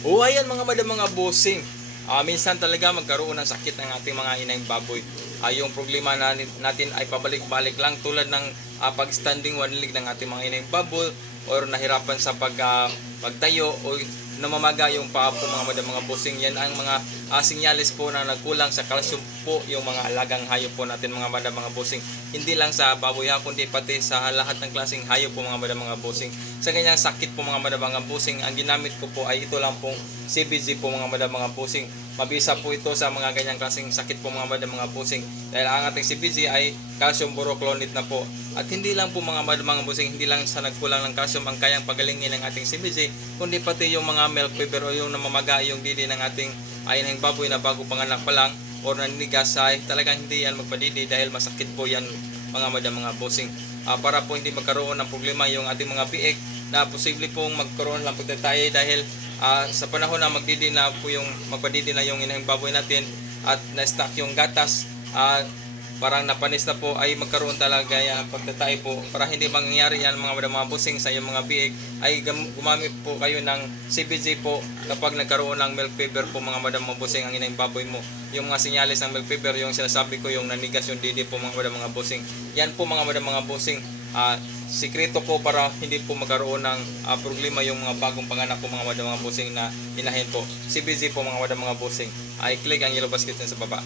O ayan mga madam mga bossing, minsan talaga magkaroon ng sakit ng ating mga inang baboy. Yung problema natin ay pabalik-balik lang tulad ng pag-standing one leg ng ating mga inang baboy or nahirapan sa pagtayo o namamaga yung paa po mga madam mga bossing. Yan ang mga sinyalis po na nagkulang sa calcium po yung mga alagang hayop po natin mga madam mga bossing. Hindi lang sa baboy kundi pati sa lahat ng klaseng hayop po mga madam mga bossing. Sa ganyang sakit po mga madam mga bossing, ang ginamit ko po ay ito lang pong CBG po mga madam mga bossing. Mabisa po ito sa mga ganyang klaseng sakit po mga madam mga bossing. Dahil ang ating CBG ay calcium boroclonate na po. At hindi lang po mga madam mga bossing, hindi lang sa nagkulang ng calcium ang kayang pagalingin ng ating CBG, kundi pati yung mga milk fiber o yung namamaga yung didi ng ating ng baboy na bago panganak pa lang or naninigas ay talagang hindi yan magpadidi dahil masakit po yan mga madam mga bossing. Para po hindi magkaroon ng problema yung ating mga biik na posible pong magkaroon ng pagtatay dahil sa panahon na magpadidi na yung inang baboy natin at na-stock yung gatas, parang napanis na po ay magkaroon talaga yan ang pagtatay po. Para hindi mangyayari yan mga bossing sa iyong mga biik ay gumamit po kayo ng CBG po kapag nagkaroon ng milk fever po mga mga bossing ang inang baboy mo. Yung mga sinyalis ng milk fever, yung sinasabi ko yung nanigas yung didi po mga bossing. Yan po mga mga bossing. Sikreto po para hindi po magkaroon ng problema yung mga bagong panganak po mga bossing na inahin po. CBG po mga mga bossing. I-click ang yellow basket sa baba.